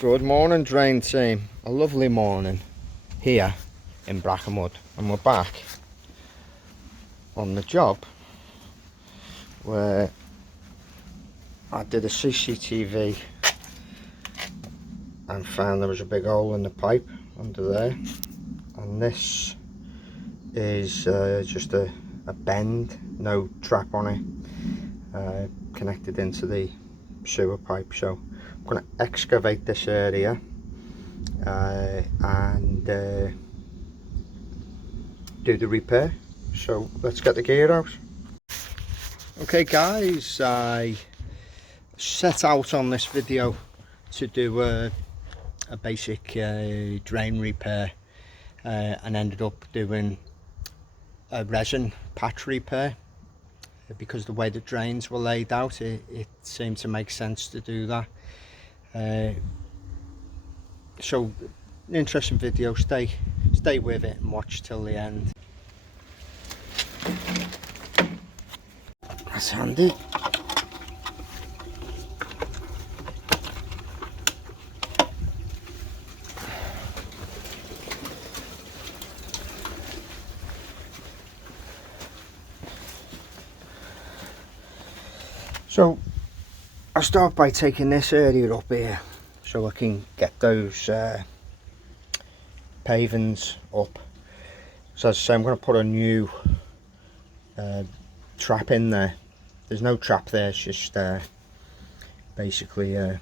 Good morning, drain team. A lovely morning here in Brackenwood, and we're back on the job where I did a CCTV and found there was a big hole in the pipe under there, and this is just a bend, no trap on it, connected into the sewer pipe. So I'm going to excavate this area and do the repair. So let's get the gear out. Okay guys, I set out on this video to do a basic drain repair and ended up doing a resin patch repair because the way the drains were laid out, it seemed to make sense to do that. So an interesting video, stay with it and watch till the end. That's handy. So I'll start by taking this area up here so I can get those pavings up. So as I say, I'm going to put a new trap in there. There's no trap there, it's just basically a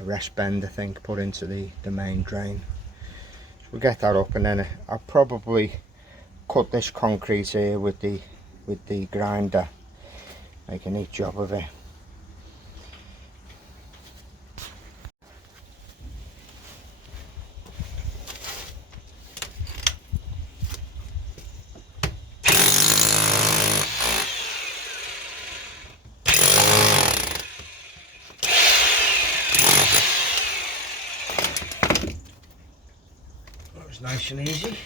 rest bend, I think, put into the main drain. So we'll get that up, and then I'll probably cut this concrete here with the grinder, make a neat job of it. That was nice and easy.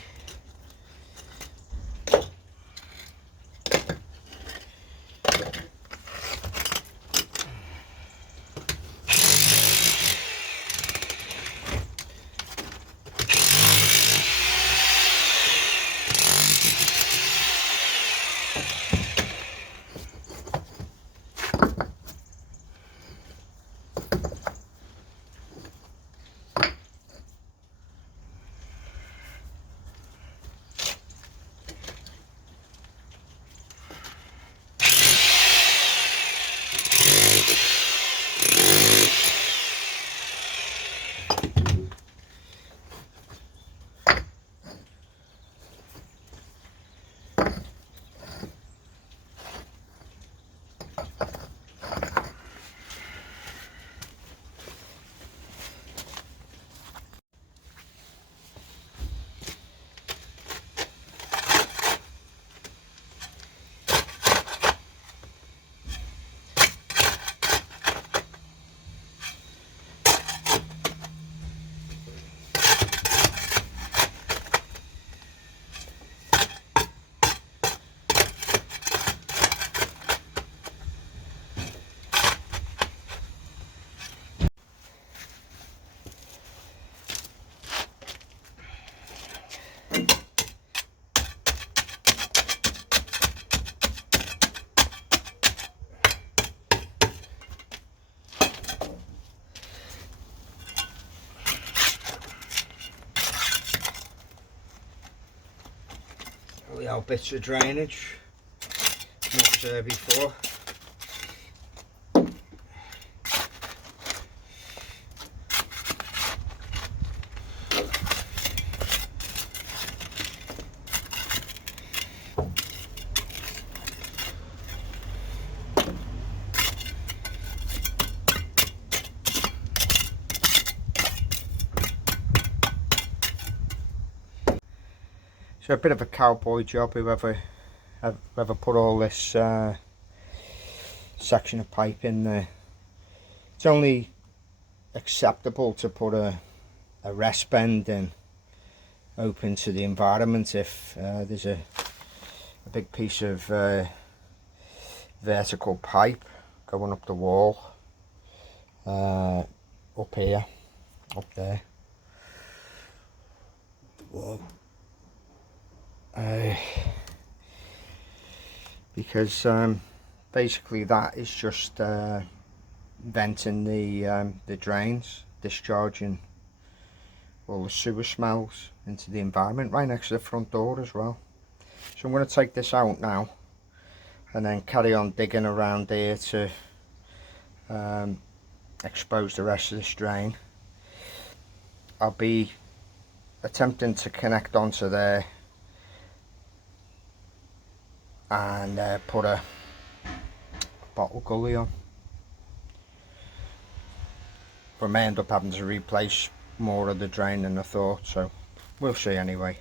The old bits of drainage, not there before. So a bit of a cowboy job, whoever put all this section of pipe in there. It's only acceptable to put a rest bend in open to the environment if there's a big piece of vertical pipe going up the wall. up here, up there. Whoa. Because basically that is just venting the drains, discharging all the sewer smells into the environment right next to the front door as well. So I'm going to take this out now and then carry on digging around here to expose the rest of this drain. I'll be attempting to connect onto there and put a bottle gully on, but I may end up having to replace more of the drain than I thought, so we'll see anyway.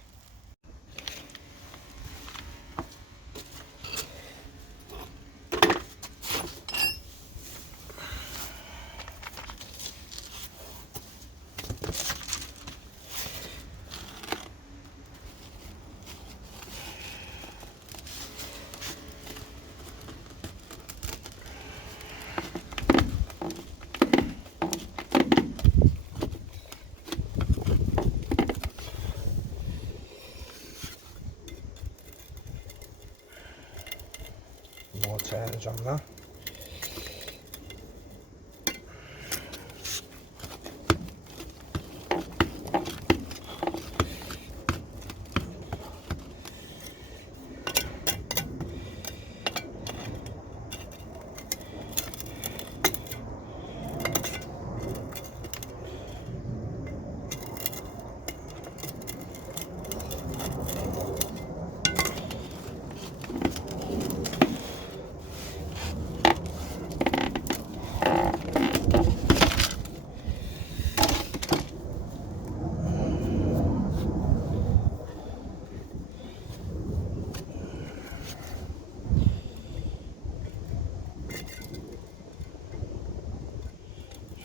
More turns on that.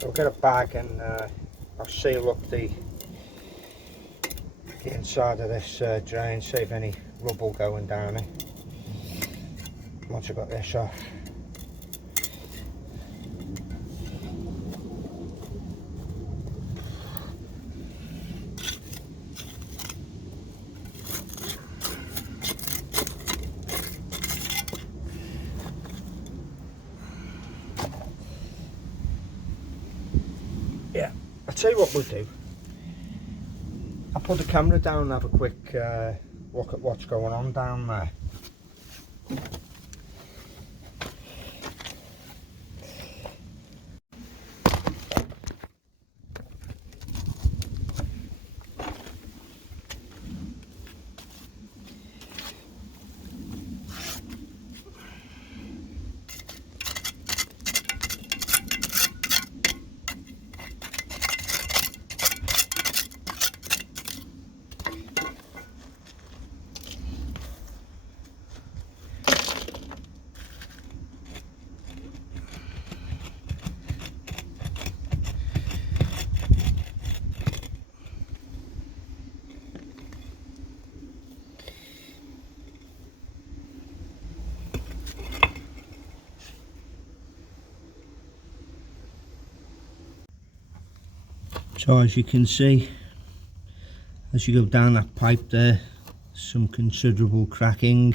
So I'll get it back and I'll seal up the inside of this drain, save any rubble going down it once I've got this off. Yeah, I'll tell you what we'll do. I'll put the camera down and have a quick look at what's going on down there. So as you can see, as you go down that pipe there, some considerable cracking.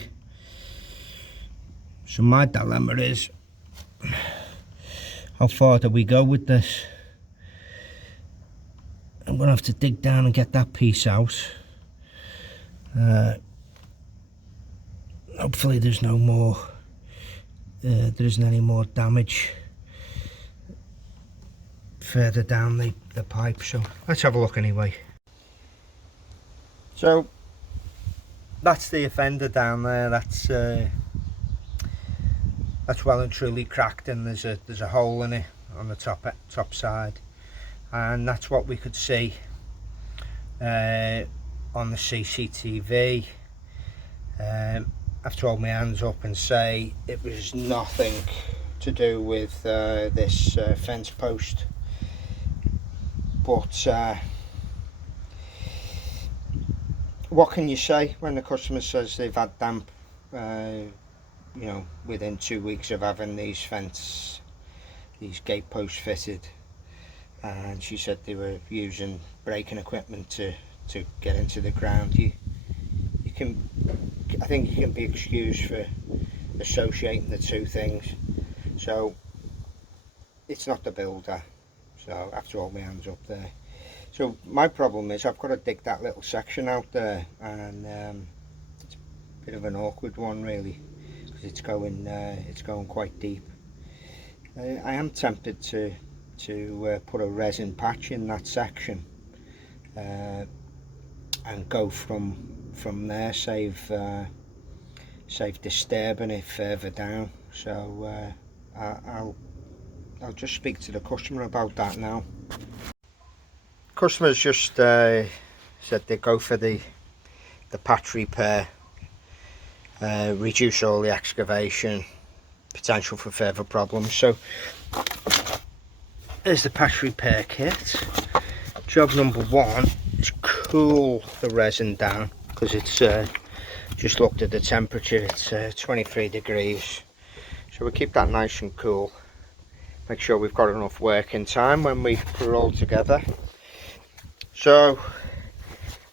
So my dilemma is, how far do we go with this? I'm going to have to dig down and get that piece out. Hopefully there's no more, there isn't any more damage further down the pipe, so let's have a look anyway. So that's the offender down there. That's well and truly cracked, and there's a hole in it on the top side, and that's what we could see on the CCTV. I've thrown my hands up and say it was nothing to do with this fence post, but what can you say when the customer says they've had damp, you know, within 2 weeks of having these gate posts fitted? and she said they were using braking equipment to get into the ground. You can, I think you can be excused for associating the two things. So it's not the builder, so I have to hold my hands up there. So my problem is I've got to dig that little section out there, and it's a bit of an awkward one really, because it's going quite deep. I am tempted to put a resin patch in that section and go from there, save disturbing it further down. So I'll just speak to the customer about that now. Customers just said they go for the patch repair, reduce all the excavation, potential for further problems. So there's the patch repair kit. Job number one is cool the resin down, because it's just looked at the temperature, it's 23 degrees, so we keep that nice and cool. Make sure we've got enough working time when we put it all together. So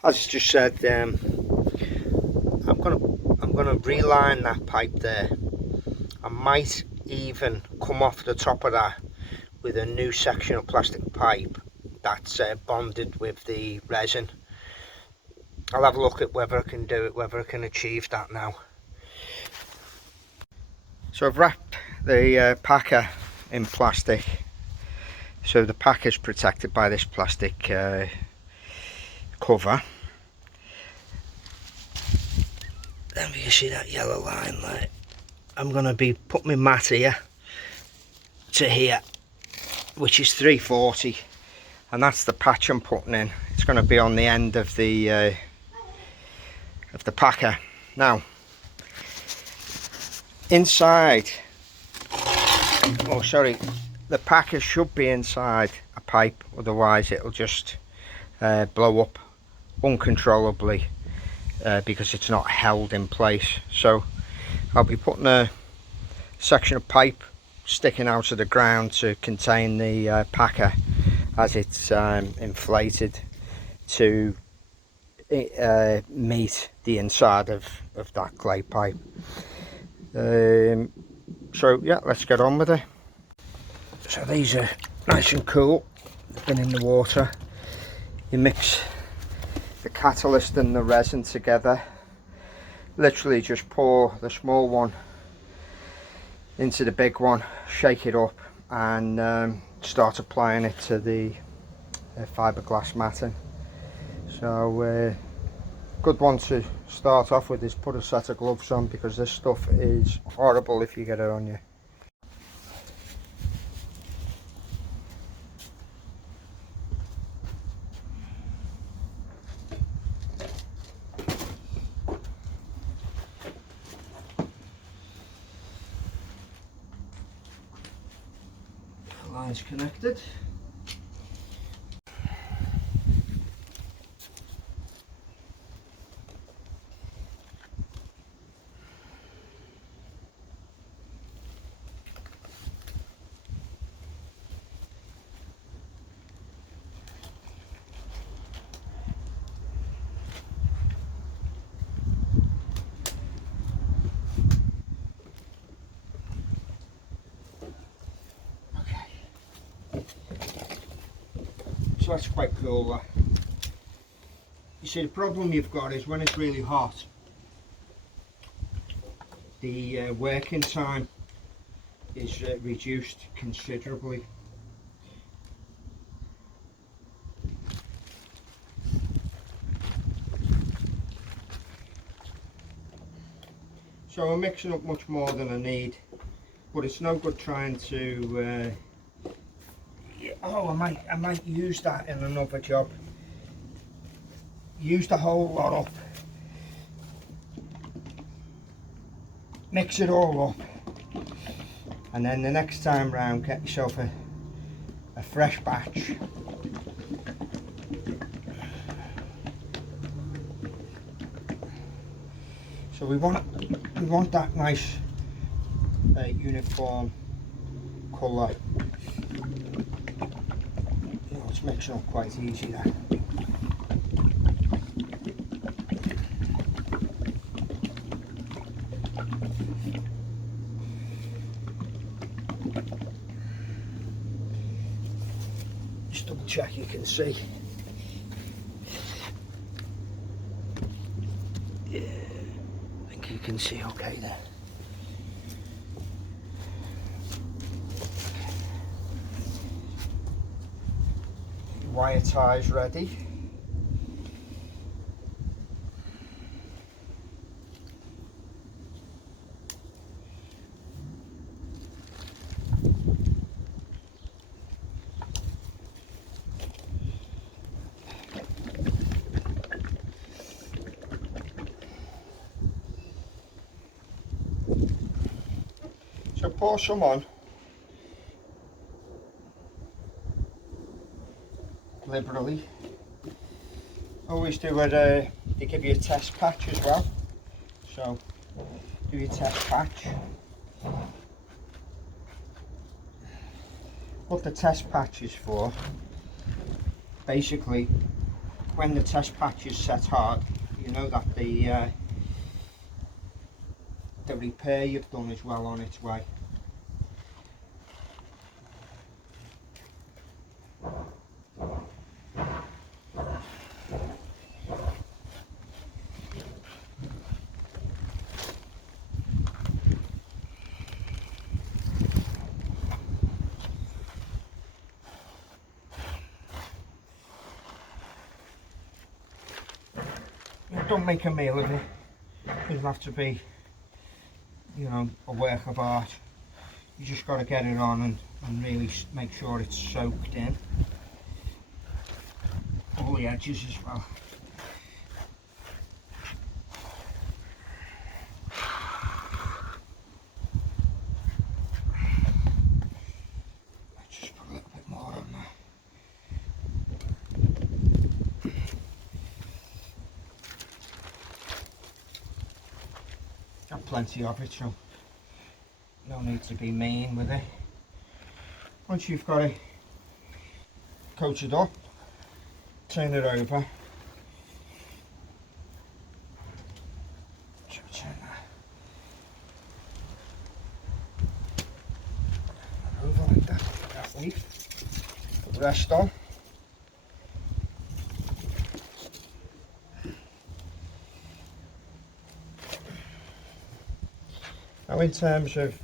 as I just said, I'm gonna reline that pipe there. I might even come off the top of that with a new section of plastic pipe that's bonded with the resin. I'll have a look at whether I can do it, whether I can achieve that now. So I've wrapped the packer in plastic, so the pack is protected by this plastic cover. Let me see that yellow line there. I'm going to be putting my mat here to here, which is 340, and that's the patch I'm putting in. It's going to be on the end of the packer. Now inside, oh sorry, the packer should be inside a pipe, otherwise it'll just blow up uncontrollably because it's not held in place. So I'll be putting a section of pipe sticking out of the ground to contain the packer as it's inflated to meet the inside of that clay pipe. So yeah, let's get on with it. So these are nice and cool, they've been in the water. You mix the catalyst and the resin together, literally just pour the small one into the big one, shake it up, and start applying it to the fiberglass matting. So good one to start off with is put a set of gloves on, because this stuff is horrible if you get it on you. Lines connected. So that's quite cool. You see, the problem you've got is when it's really hot, the working time is reduced considerably. So I'm mixing up much more than I need, but it's no good trying to oh, I might use that in another job. Use the whole lot up, mix it all up, and then the next time round get yourself a fresh batch. So we want that nice uniform colour. It's mixing up quite easy there. Just double check you can see. Yeah, I think you can see okay there. Wire ties ready. So pour some on, liberally. Always do it, they give you a test patch as well, so do your test patch. What the test patch is for, basically when the test patch is set hard, you know that the repair you've done is well on its way. Don't make a meal of it. It'll have to be, you know, a work of art. You just got to get it on and really make sure it's soaked in. All the edges as well. Let's just put a little bit more on there. Got plenty of it, so no need to be mean with it. Once you've got it coated up, turn it over. Turn that over like that. That leaf. Put the rest on. Now, in terms of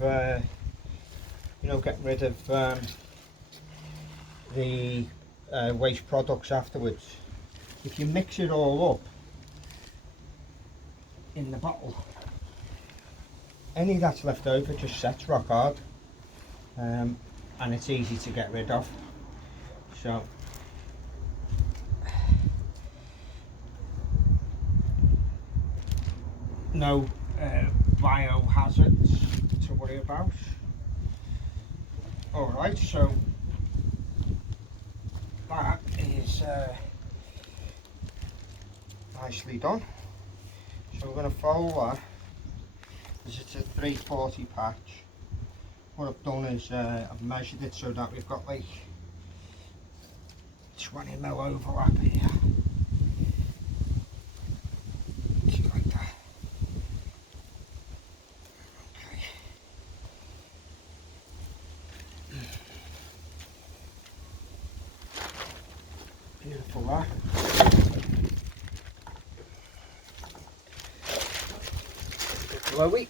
you know, getting rid of the waste products afterwards, if you mix it all up in the bottle, any that's left over just sets rock hard, and it's easy to get rid of. So no biohazards to worry about. Alright, so that is nicely done. So we're going to fold that, because it's a 340 patch. What I've done is I've measured it so that we've got like 20 mil overlap here. Just like that. Okay. Beautiful that. Glowy.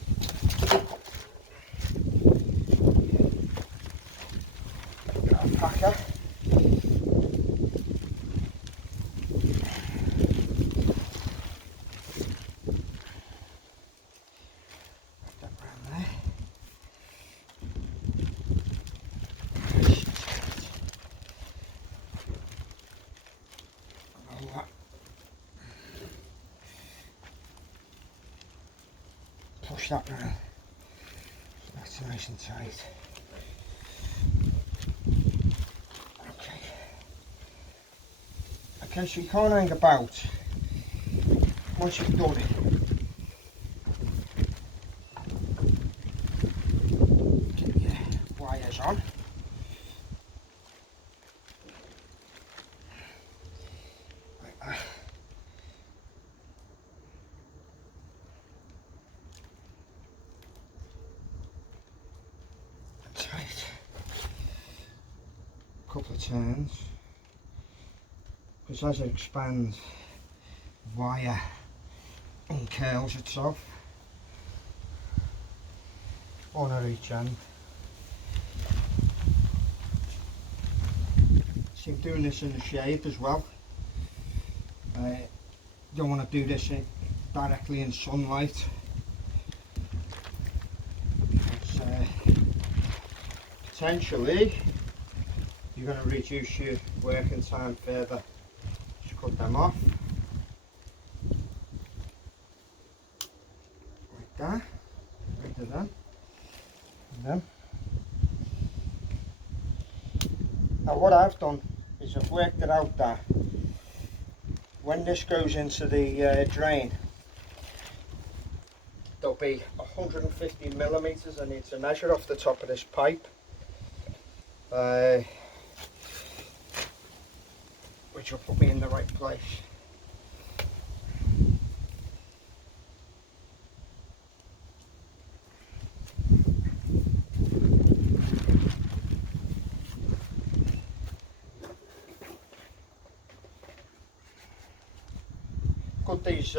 Packer. That round there. Roll that. Push that round. That's nice and tight. Okay, so you can't hang about once you've done it. Get your wires on. turns, because as it expands, wire uncurls itself. One at each end. See, I'm doing this in the shade as well. Don't want to do this directly in sunlight, because potentially you're going to reduce your working time further. Just cut them off like that, rid of them, and them. Now what I've done is I've worked it out that when this goes into the drain, there'll be 150 millimeters I need to measure off the top of this pipe, which will put me in the right place. Got these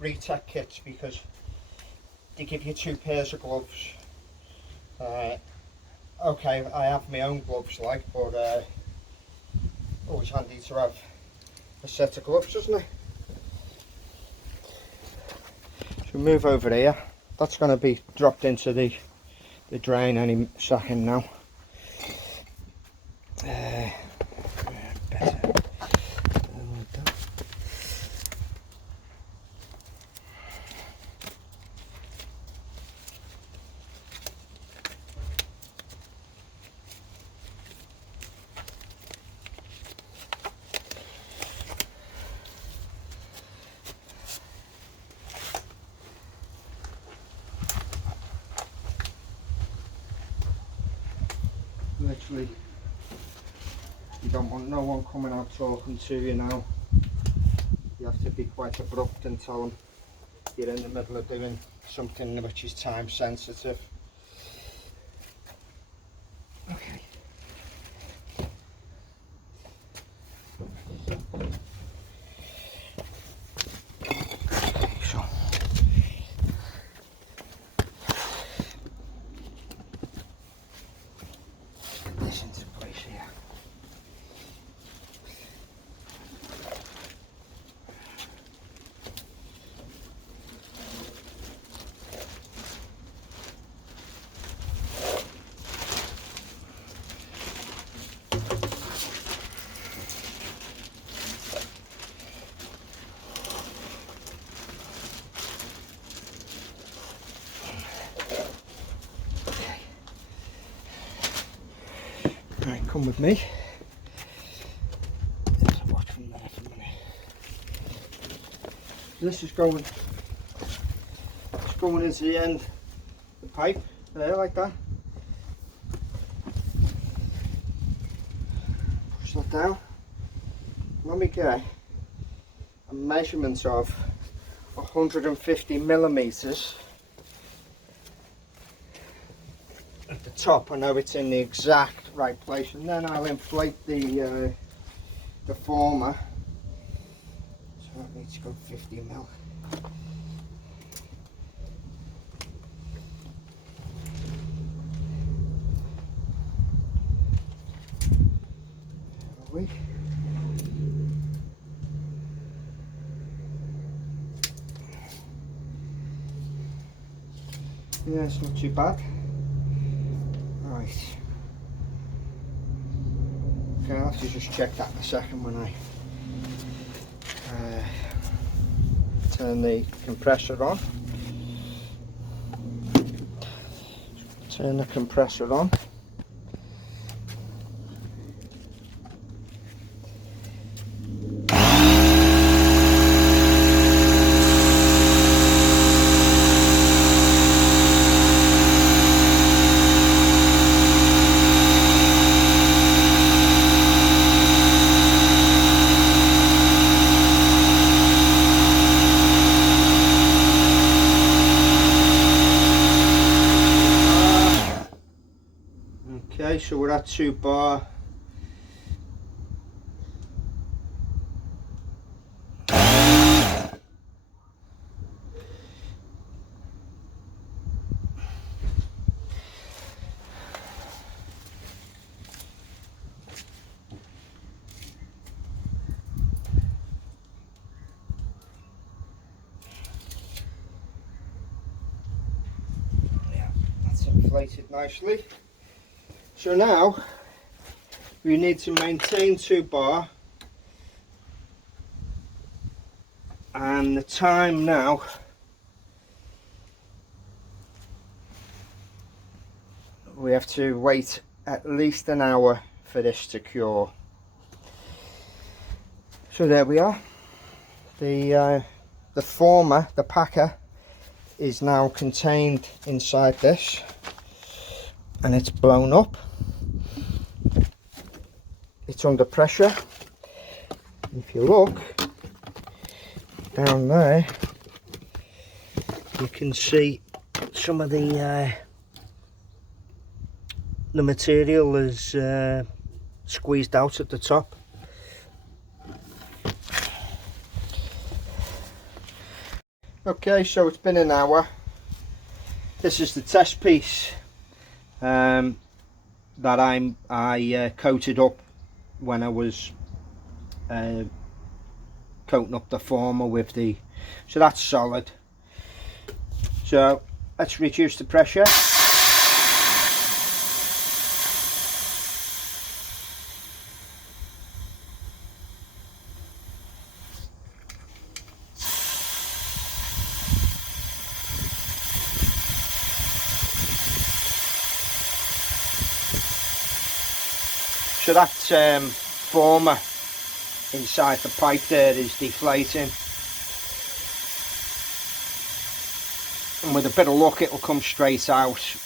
Retech kits because they give you 2 pairs of gloves. Okay, I have my own gloves like, but always handy to have a set of gloves, isn't it? So move over here. That's going to be dropped into the drain any second now. Better. Literally, you don't want no one coming out talking to you now. You have to be quite abrupt and tell them you're in the middle of doing something which is time sensitive. Okay. So. This into place here. Right, come with me. There's a watch from there for a minute. This is going, it's going into the end of the pipe there, like that. Push that down. Let me get a measurement of 150 millimeters. At the top, I know it's in the exact right place, and then I'll inflate the former. So I need to go 50 mil. There we. Yeah, it's not too bad. Right. Okay, I'll have to just check that in a second when I turn the compressor on. Turn the compressor on. Okay, so we're at 2 bar. deflated nicely. So now we need to maintain 2 bar, and the time now we have to wait at least an hour for this to cure. So there we are. The former, the packer, is now contained inside this, and it's blown up. It's under pressure. If you look down there, you can see some of the material is squeezed out at the top. Okay, so it's been an hour. This is the test piece that I coated up when I was coating up the former with the, so that's solid. So let's reduce the pressure. So that former inside the pipe there is deflating, and with a bit of luck it'll come straight out.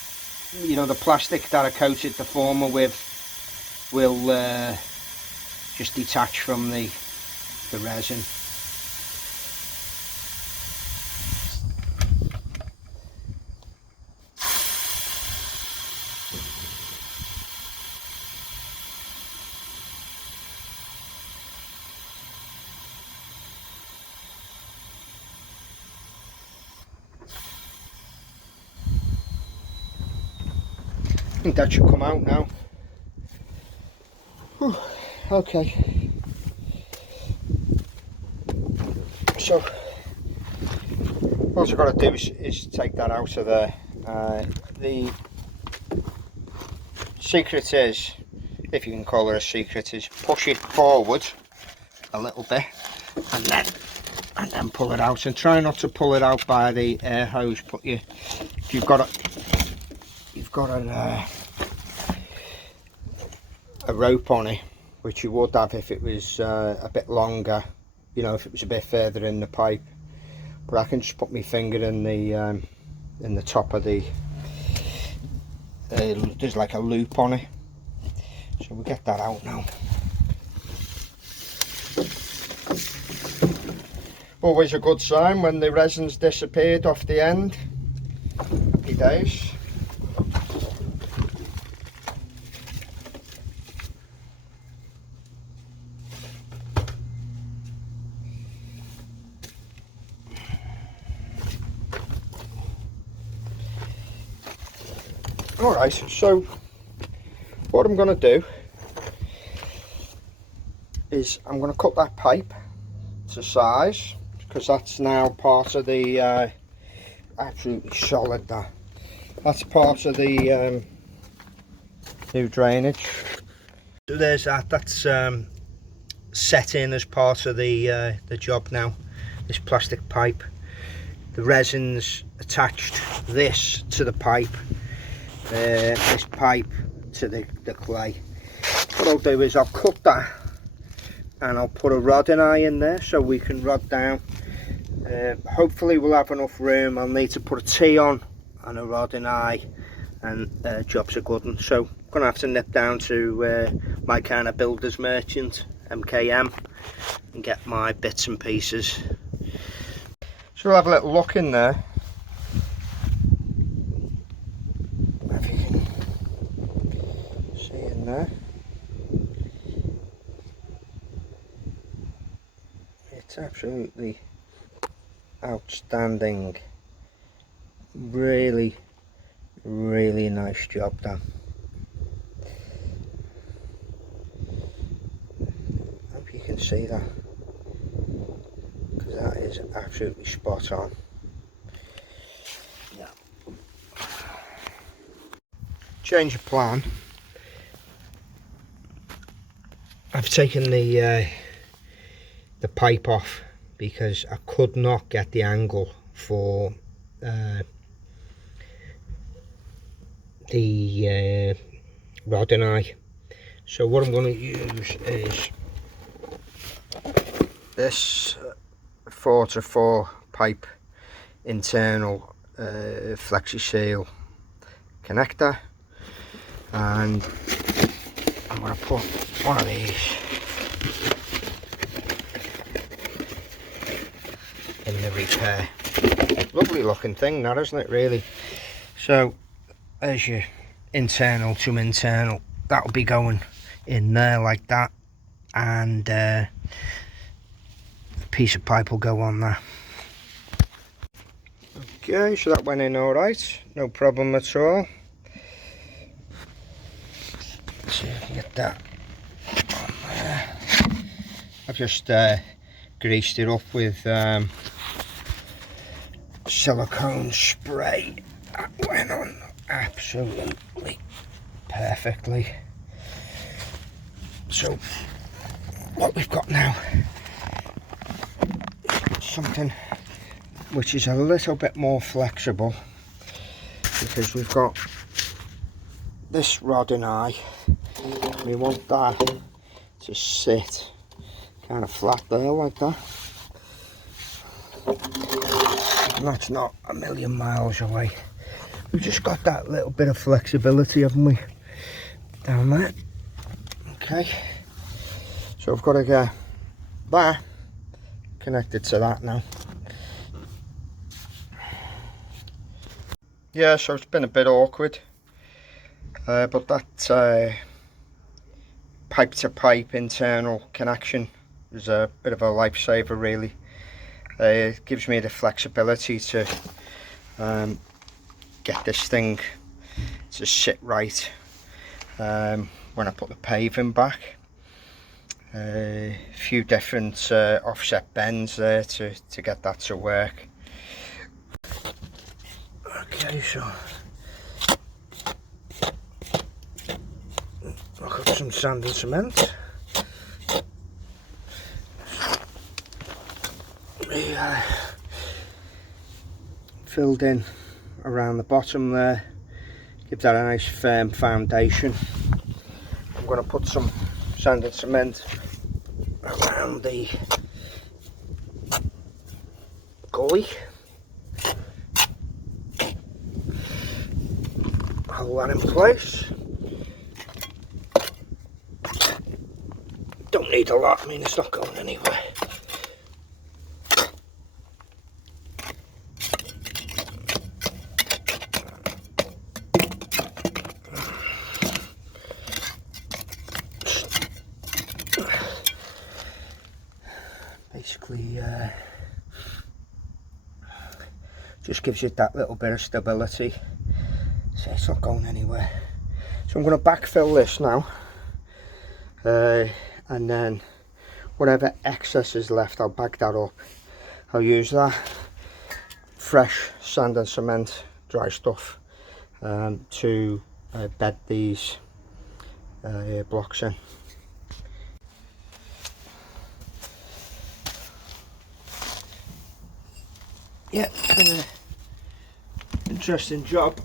You know, the plastic that I coated the former with will just detach from the resin. I think that should come out now. Whew, okay. So all I've got to do is take that out of there. The secret is, if you can call it a secret, is push it forward a little bit and then pull it out, and try not to pull it out by the air hose. But if you've got a rope on it, which you would have if it was a bit longer, you know, if it was a bit further in the pipe. But I can just put my finger in the top of the there's like a loop on it, so we'll get that out now. Always a good sign when the resin's disappeared off the end. Happy days. Alright, so what I'm going to do is I'm going to cut that pipe to size, because that's now part of the absolutely solid, that's part of the new drainage. So there's that's set in as part of the job now, this plastic pipe. The resin's attached this to the pipe, this pipe to the clay. What I'll do is I'll cut that and I'll put a rodding eye in there so we can rod down. Hopefully we'll have enough room. I'll need to put a T on and a rodding eye, and jobs are good. And so I'm gonna have to nip down to my kind of builder's merchant, MKM, and get my bits and pieces. So we'll have a little look in there. If you can see in there, it's absolutely outstanding. Really nice job done. Hope you can see that, because that is absolutely spot on. change of plan. I've taken the pipe off because I could not get the angle for the rod and eye. So what I'm going to use is this 4-4 pipe internal flexi seal connector, and I'm going to put one of these in the repair. Lovely looking thing that, isn't it, really? So there's your internal to internal, that'll be going in there like that, and a piece of pipe will go on there. Okay, so that went in all right, no problem at all. Let's see if I can get that on there. I've just greased it up with silicone spray. That went on absolutely perfectly. So what we've got now, something which is a little bit more flexible, because we've got this rod and eye. We want that to sit kind of flat there like that, and that's not a million miles away. We've just got that little bit of flexibility, haven't we, down there. Okay, so I've got to get that connected to that now. Yeah, so it's been a bit awkward, but that pipe to pipe internal connection is a bit of a lifesaver, really. It gives me the flexibility to get this thing to sit right when I put the paving back. A few different offset bends there to get that to work. Okay, so I've got some sand and cement. We filled in around the bottom there, give that a nice firm foundation. I'm going to put some sand and cement around the gully. Hold that in place. Don't need a lot, I mean it's not going anywhere. Basically just gives you that little bit of stability. So it's not going anywhere. So I'm going to backfill this now, and then whatever excess is left, I'll back that up. I'll use that fresh sand and cement, dry stuff, to bed these blocks in. Yeah, been an interesting job.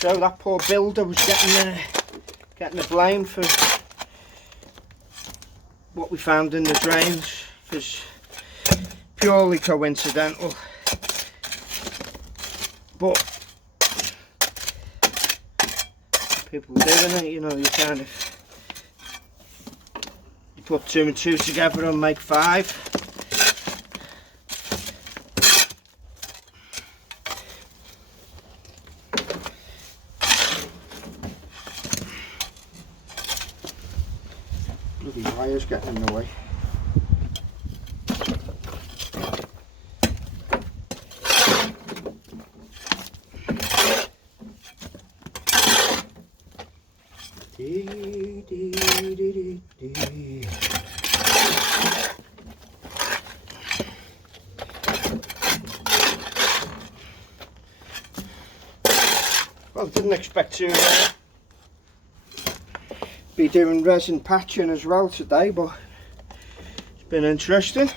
So that poor builder was getting the blame for what we found in the drains. It was purely coincidental, but people doing it, you know, you kind of put 2 and 2 together and make 5. Bloody wire's getting in the way. Well, didn't expect to be doing resin patching as well today, but it's been interesting.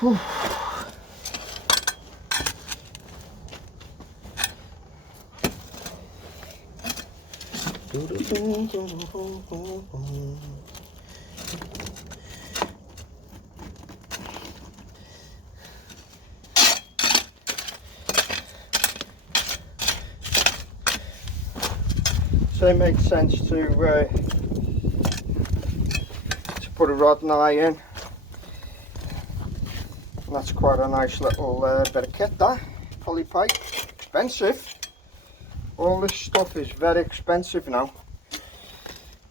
Whew. So it makes sense to put a rod and eye in. And that's quite a nice little bit of kit, that poly pipe. Expensive. All this stuff is very expensive now.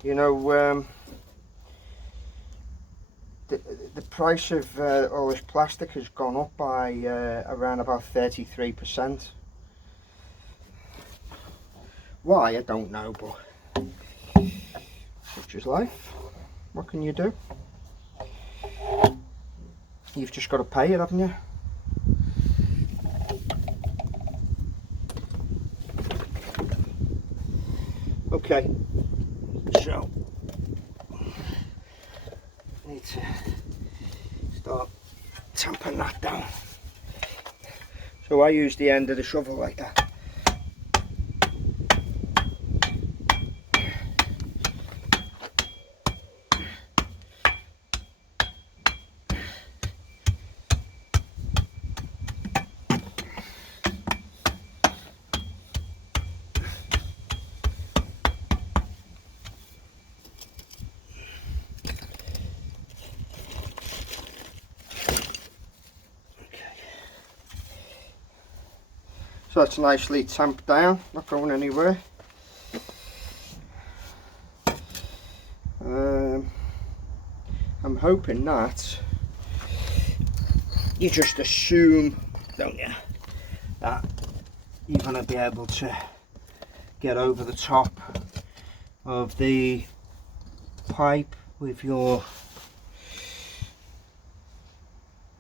You know, the price of all this plastic has gone up by around about 33%. Why, I don't know, but such is life. What can you do? You've just got to pay it, haven't you? Okay, so need to start tamping that down. So I use the end of the shovel like that. So that's nicely tamped down, not going anywhere. I'm hoping that you just assume, don't you, that you're going to be able to get over the top of the pipe with your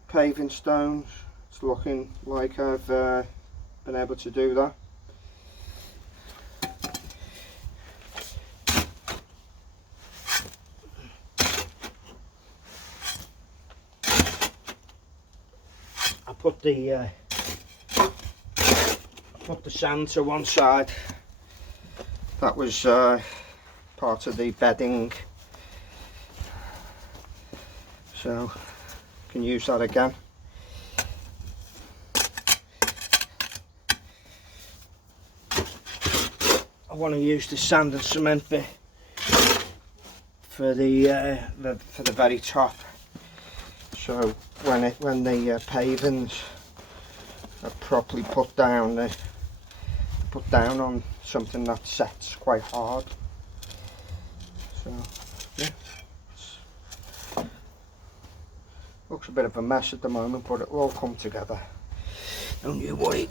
paving stones. It's looking like I've been able to do that. I put the sand to one side. That was part of the bedding, so I can use that again. I want to use the sand and cement bit for the very top. So when the pavings are properly put down, they're put down on something that sets quite hard. So yeah, looks a bit of a mess at the moment, but it'll all come together. Don't you worry.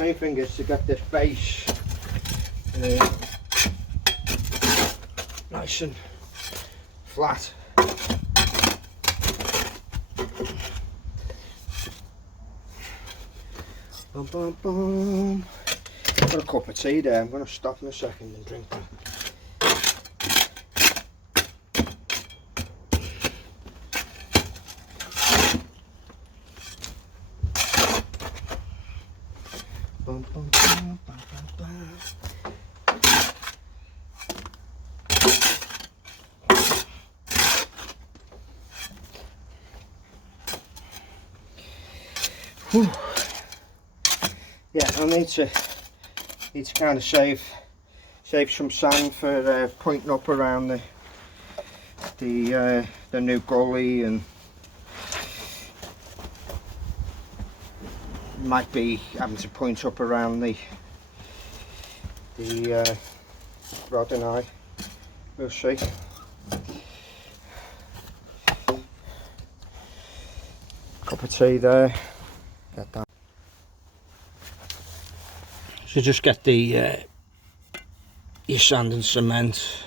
Main thing is to get this base nice and flat. Boom, boom, boom. Got a cup of tea there. I'm going to stop in a second and drink that. Boom, bum, bum, bum, bum. Whew. Yeah, I need to kind of save some sand for pointing up around the new gully, and might be having to point up around the rod and eye. We'll see. Cup of tea there. Get that. So just get the your sand and cement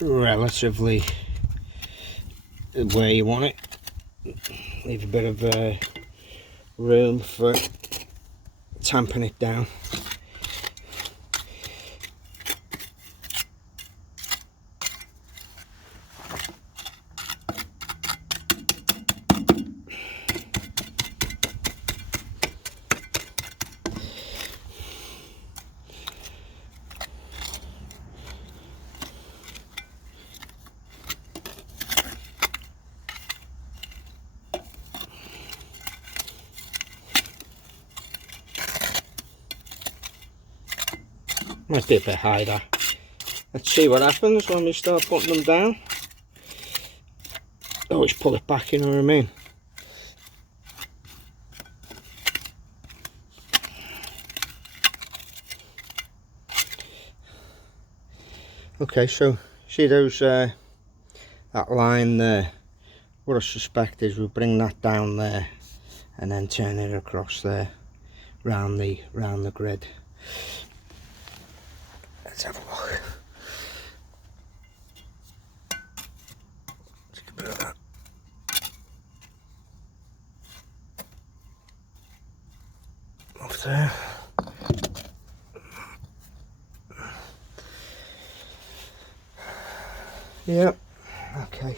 relatively where you want it. Leave a bit of room for tamping it down. Might be a bit high there. Let's see what happens when we start putting them down. Always pull it back, you know what I mean? Okay, so see those that line there? What I suspect is we'll bring that down there and then turn it across there round the grid. Let's have a look. Take a bit of that. Up there. Yep. Okay.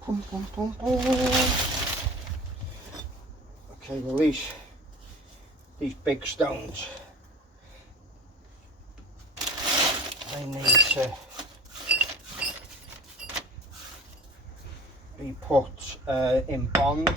Pum, pum, pum, pum. Okay, well these big stones, they need to be put in bond.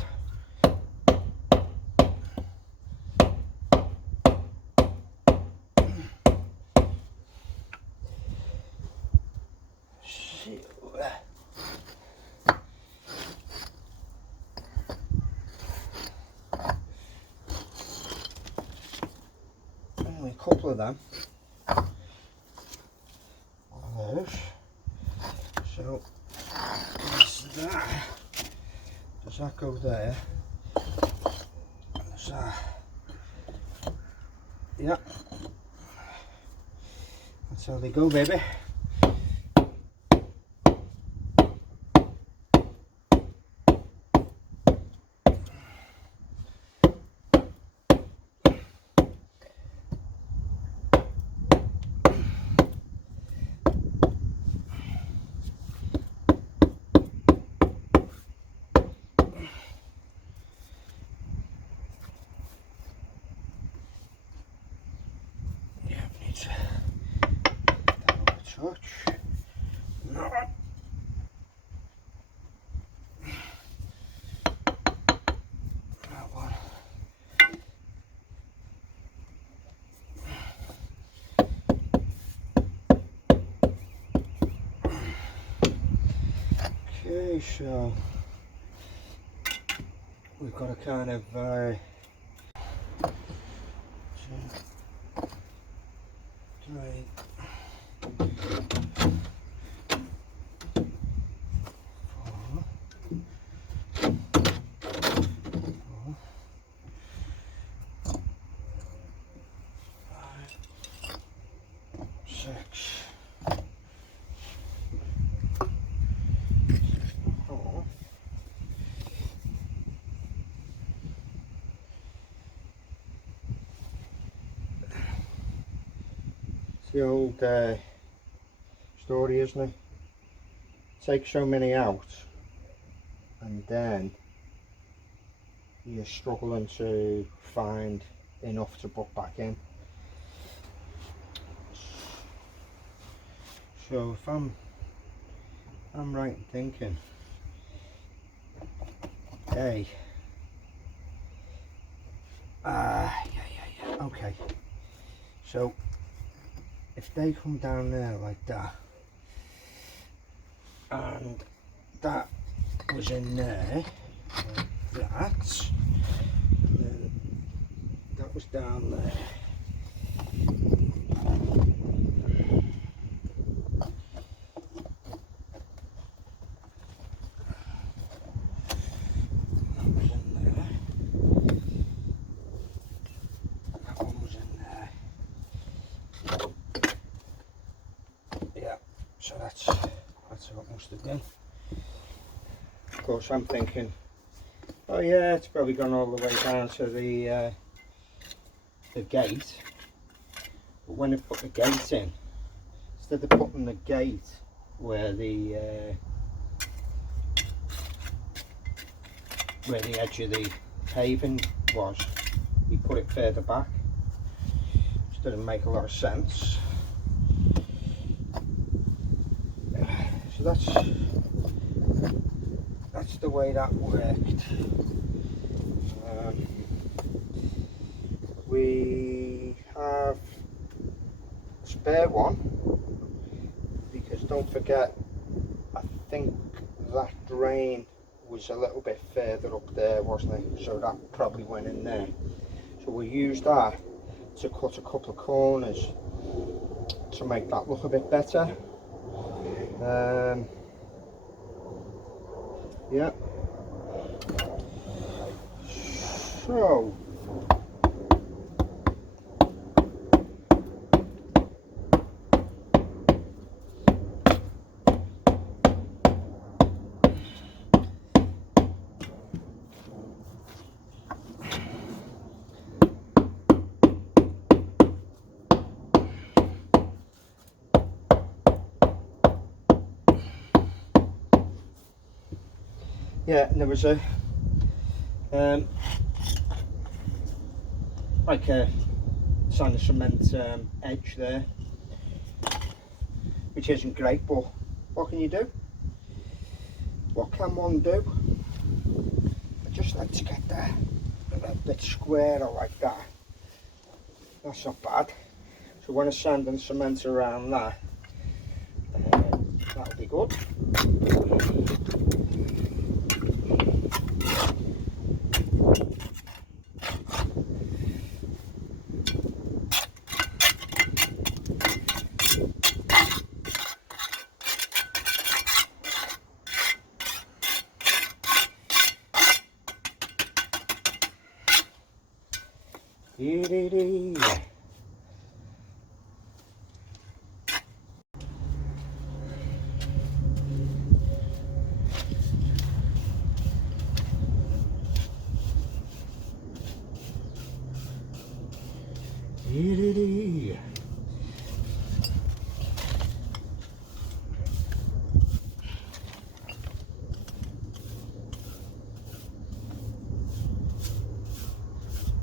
Only a couple of them. One of those. So does that go there? Does that? Yeah. That's how they go, baby. such. Not. That one. Okay, so we've got a kind of 2, 3, 6. Oh. It's the old story, isn't it? Take so many out, and then you're struggling to find enough to put back in. So if I'm right in thinking, yeah, okay, so if they come down there like that, and that was in there like that, and then that was down there, so that's what it must have been. Of course I'm thinking, oh yeah, it's probably gone all the way down to the gate. But when I put the gate in, instead of putting the gate where the edge of the paving was, you put it further back, which didn't make a lot of sense. So that's the way that worked. We have a spare one, because don't forget, I think that drain was a little bit further up there, wasn't it? So that probably went in there. So we'll use that to cut a couple of corners to make that look a bit better. Yeah. So yeah, and there was a like a sand and cement edge there, which isn't great, but what can you do? What can one do? I just like to get that a little bit squarer like that. That's not bad. So when I sand and cement around that, that'll be good.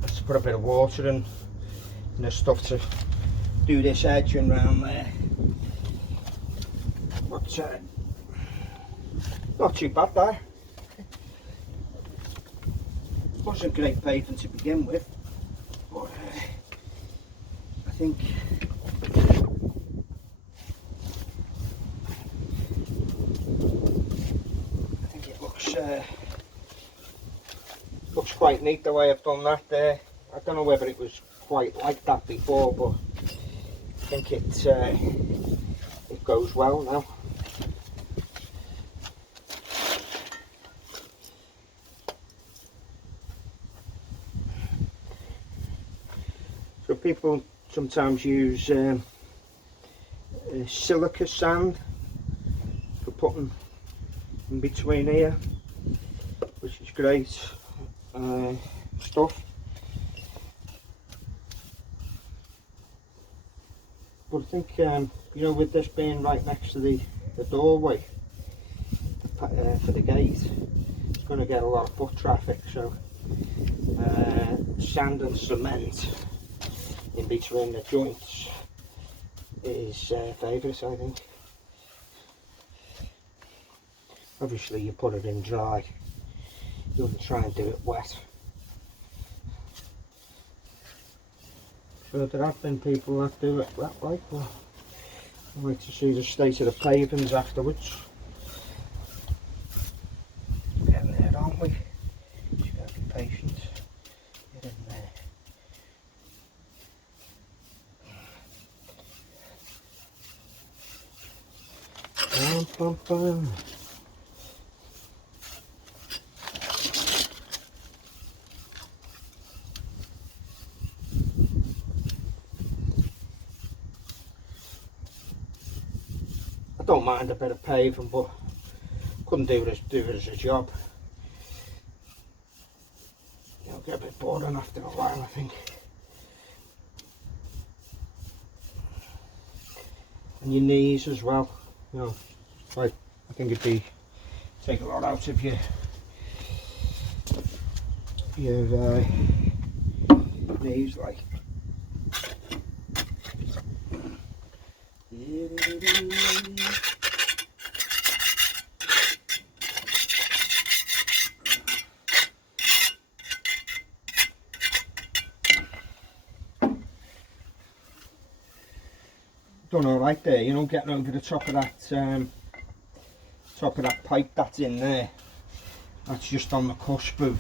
Let's put a bit of water in and the stuff to do this edging round there. But not too bad there. Wasn't great paving to begin with, but I think it looks quite neat the way I've done that there. I don't know whether it was quite like that before, but I think it goes well now. So people sometimes use silica sand for putting in between here, which is great stuff. But I think you know, with this being right next to the doorway for the gate, it's going to get a lot of foot traffic, so sand and cement in between the joints is favourite, I think. Obviously you put it in dry, you wouldn't try and do it wet. So there have been people that do it that way, but I'd like to see the state of the pavings afterwards. Getting there, aren't we? Just gotta be patient. Get in there. Bam, bam, bam. I don't mind a bit of paving, but couldn't do it as a job. You'll get a bit boring after a while, I think. And your knees as well. You know, like, I think it'd take a lot out of your knees, like. Done all right there, you know, getting over the top of that pipe that's in there. That's just on the cusp of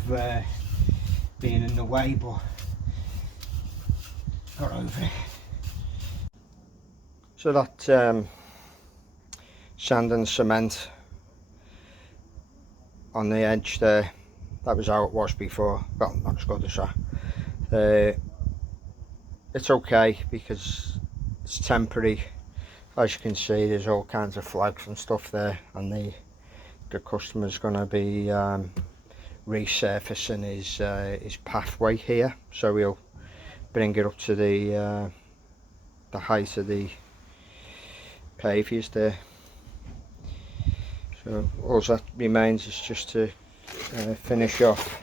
being in the way, but got over it. So that sand and cement on the edge there, that was how it was before. Well, not as good as that. It's okay because it's temporary. As you can see, there's all kinds of flags and stuff there, and the customer's going to be resurfacing his pathway here, so we'll bring it up to the height of the pavers there. So all that remains is just to finish off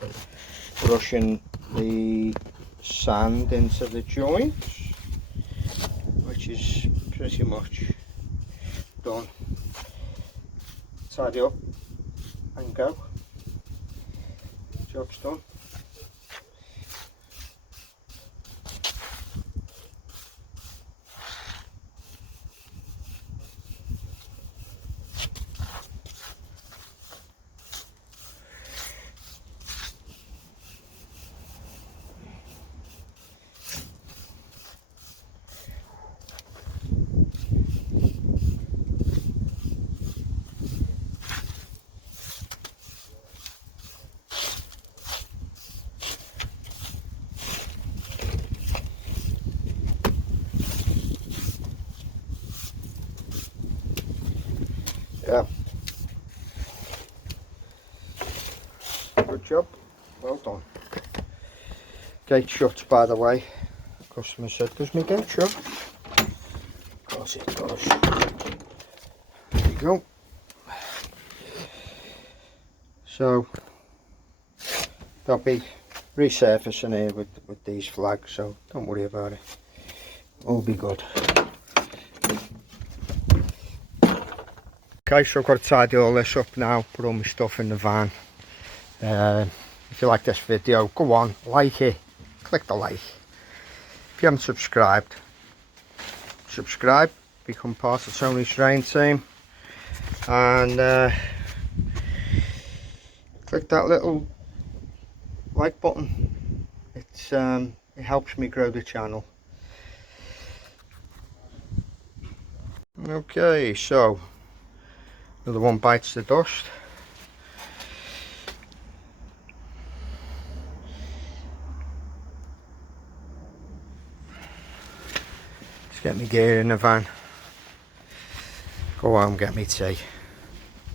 brushing the sand into the joints, which is pretty much done. Tidy up and go. Job's done. Yeah. Good job. Well done. Gate shut, by the way. Customer said, "Does my gate shut?" Of course it does. There you go. So they'll be resurfacing here with these flags, so don't worry about it. All be good. Okay, so I've got to tidy all this up now, put all my stuff in the van. If you like this video, go on, like it, click the like. If you haven't subscribed, subscribe, become part of Tony's Terrain team, and click that little like button. It helps me grow the channel. Okay, so another one bites the dust. Let's get my gear in the van, go home, get me tea.